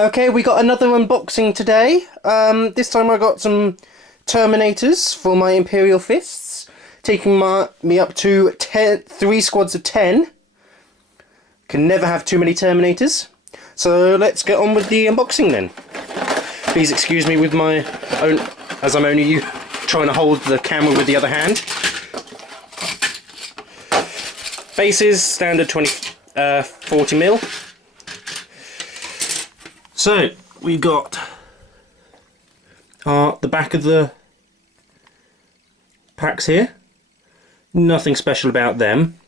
Okay, we got another unboxing today. This time I got some Terminators for my Imperial Fists, taking me up to 3 squads of 10. Can never have too many Terminators. So let's get on with the unboxing then. Please excuse me with my own, as I'm only trying to hold the camera with the other hand. Bases, standard 40mm. So, we've got the back of the packs here. Nothing special about them.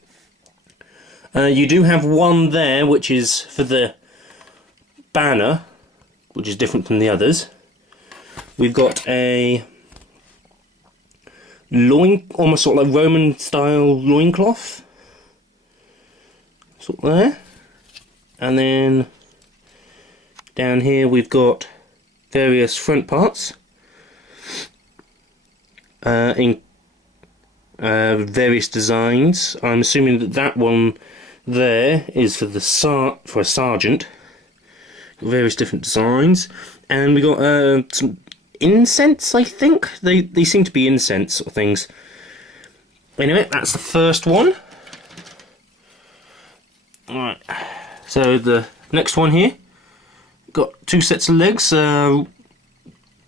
You do have one there, which is for the banner, which is different from the others. We've got a almost sort of like Roman style loincloth. Sort of there. And then down here we've got various front parts in various designs. I'm assuming that that one there is for a sergeant. Various different designs, and we got some incense. I think they seem to be incense sort of things. Anyway, that's the first one. Alright, so the next one here, got 2 sets of legs, a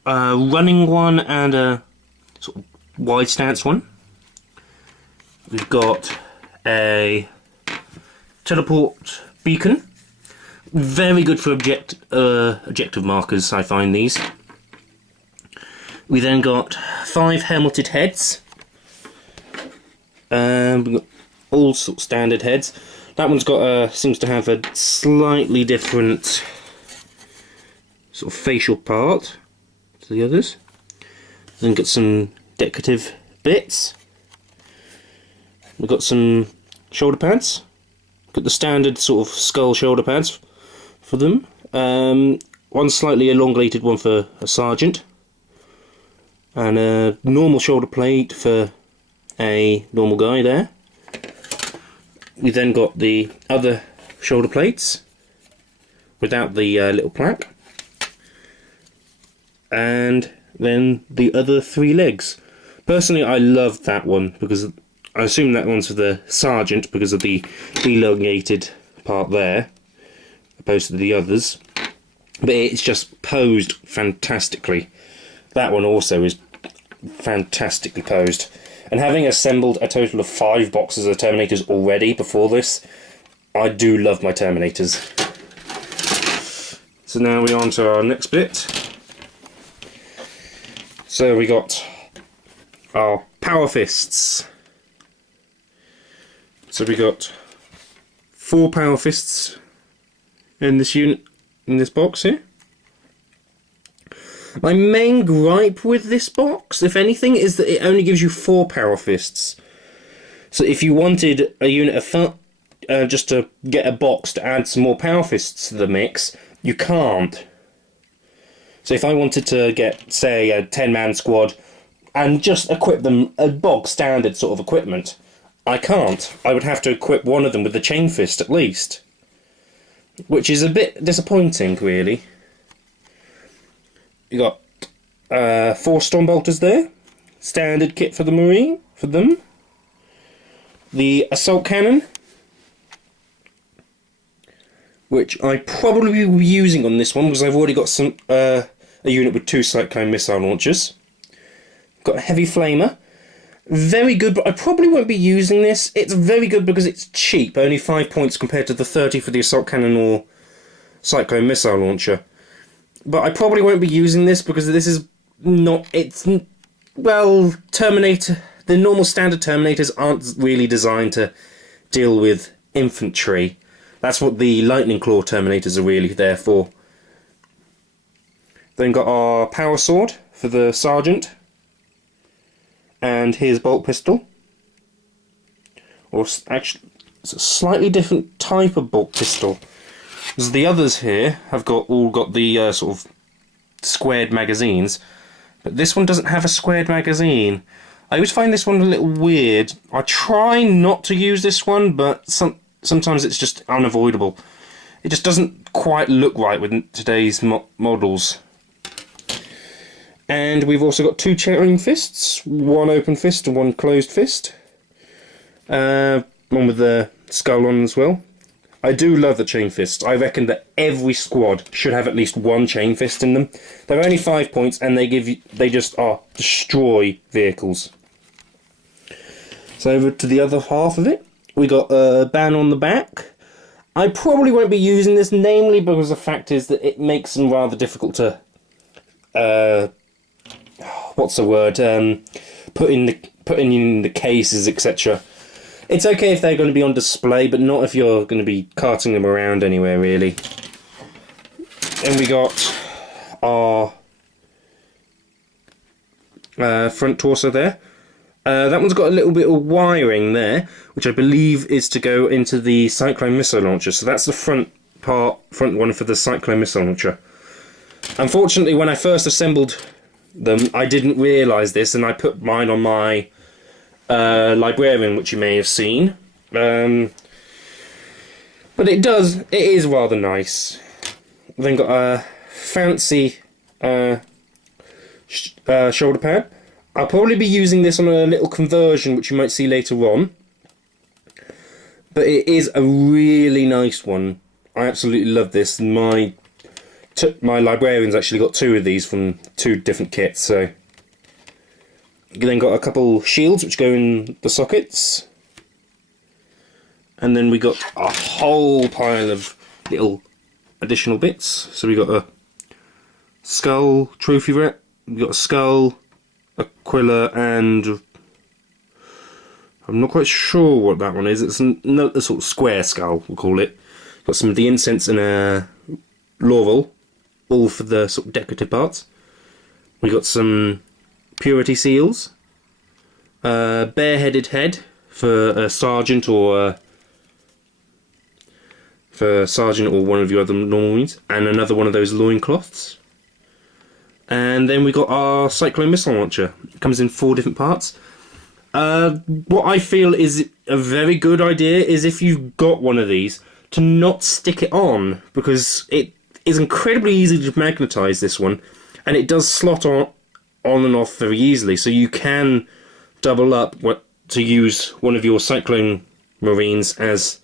running one and a sort of wide stance one. We've got a teleport beacon, very good for objective markers, I find these. We then got 5 helmeted heads, we've got all sort of standard heads. That one's got seems to have a slightly different sort of facial part to the others. Then got some decorative bits. We've got some shoulder pads. Got the standard sort of skull shoulder pads for them. One slightly elongated one for a sergeant, and a normal shoulder plate for a normal guy there. We then got the other shoulder plates without the little plaque, and then the other 3 legs. Personally, I love that one because I assume that one's for the sergeant because of the elongated part there, opposed to the others. But it's just posed fantastically. That one also is fantastically posed. And having assembled a total of 5 boxes of Terminators already before this, I do love my Terminators. So now we're on to our next bit. So we got our Power Fists. So we got 4 Power Fists in this unit, in this box here. My main gripe with this box, if anything, is that it only gives you 4 Power Fists. So if you wanted a unit of just to get a box to add some more Power Fists to the mix, you can't. So if I wanted to get, say, a 10-man squad and just equip them a bog standard sort of equipment, I can't. I would have to equip one of them with the chain fist at least, which is a bit disappointing, really. You got 4 Stormbolters there, standard kit for the Marine, for them. The Assault Cannon, which I probably will be using on this one because I've already got some a unit with 2 Cyclone missile launchers. Got a Heavy Flamer, very good, but I probably won't be using this. It's very good because it's cheap, only 5 points compared to the 30 for the Assault Cannon or Cyclone missile launcher. But I probably won't be using this because this is not, well, the normal standard Terminators aren't really designed to deal with infantry. That's what the Lightning Claw Terminators are really there for. Then got our Power Sword for the Sergeant, and his bolt pistol. Or actually, it's a slightly different type of bolt pistol. Because the others here have all got the sort of squared magazines, but this one doesn't have a squared magazine. I always find this one a little weird. I try not to use this one, but sometimes it's just unavoidable. it just doesn't quite look right with today's models. And we've also got 2 chain fists, one open fist and one closed fist. One with the skull on as well. I do love the chain fists. I reckon that every squad should have at least 1 chain fist in them. They're only 5 points and they just destroy vehicles. So over to the other half of it, we got a ban on the back. I probably won't be using this, namely because the fact is that it makes them rather difficult to what's the word? Put in the cases, etc. It's okay if they're going to be on display, but not if you're going to be carting them around anywhere, really. Then we got our front torso there. That one's got a little bit of wiring there, which I believe is to go into the Cyclone missile launcher. So that's the front one for the Cyclone missile launcher. Unfortunately, when I first assembled them, I didn't realise this, and I put mine on my librarian, which you may have seen. But it is rather nice. Then got a fancy shoulder pad. I'll probably be using this on a little conversion, which you might see later on. But it is a really nice one. I absolutely love this. My librarian's actually got 2 of these from 2 different kits. So you then got a couple shields which go in the sockets. And then we got a whole pile of little additional bits. So we got a skull trophy wrap. We got a skull, Aquila, and I'm not quite sure what that one is. It's a sort of square skull, we'll call it. Got some of the incense and a laurel, all for the sort of decorative parts. We got some purity seals, bare-headed head for a sergeant or one of your other normal units, and another one of those loincloths. And then we got our Cyclone missile launcher. It comes in 4 different parts. What I feel is a very good idea is if you've got one of these, to not stick it on, because it is incredibly easy to magnetise, this one, and it does slot on and off very easily, so you can double up to use one of your Cyclone Marines as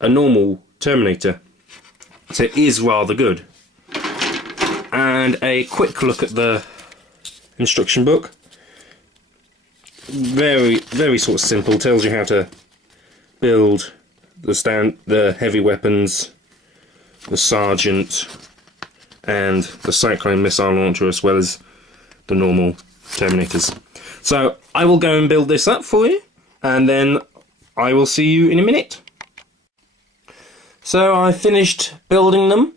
a normal Terminator. So it is rather good. And a quick look at the instruction book. Very, very sort of simple. Tells you how to build the heavy weapons, the Sergeant, and the Cyclone missile launcher, as well as the normal Terminators. So I will go and build this up for you, and then I will see you in a minute. So I finished building them.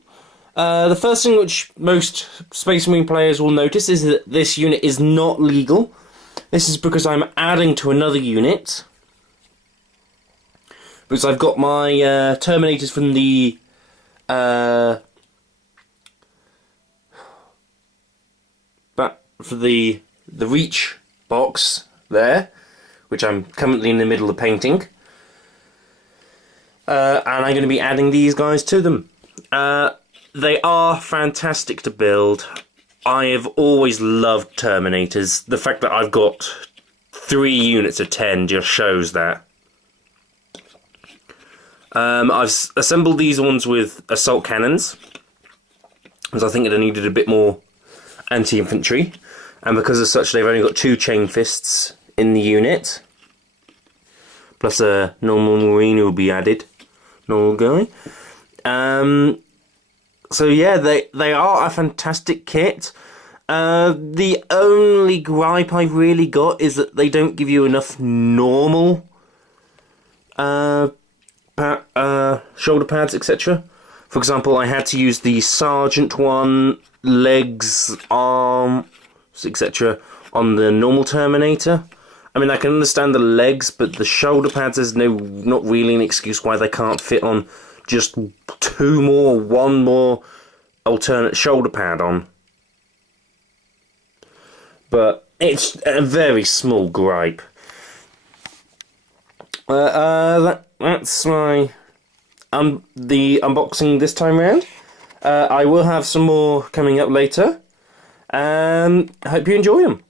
The first thing which most Space Marine players will notice is that this unit is not legal. This is because I'm adding to another unit. Because I've got my Terminators from the for the Reach box there, which I'm currently in the middle of painting. And I'm going to be adding these guys to them. They are fantastic to build. I have always loved Terminators. The fact that I've got 3 units of 10 just shows that. I've assembled these ones with assault cannons, because I think it needed a bit more anti-infantry, and because of such they've only got 2 chain fists in the unit, plus a normal Marine who will be added, normal guy. So yeah, they are a fantastic kit. The only gripe I've really got is that they don't give you enough normal shoulder pads, etc. For example, I had to use the Sergeant one, legs, arms, etc. on the normal Terminator. I mean, I can understand the legs, but the shoulder pads, there's not really an excuse why they can't fit on just 2 more, 1 more alternate shoulder pad on. But it's a very small gripe. That's my the unboxing this time round. I will have some more coming up later. I hope you enjoy them.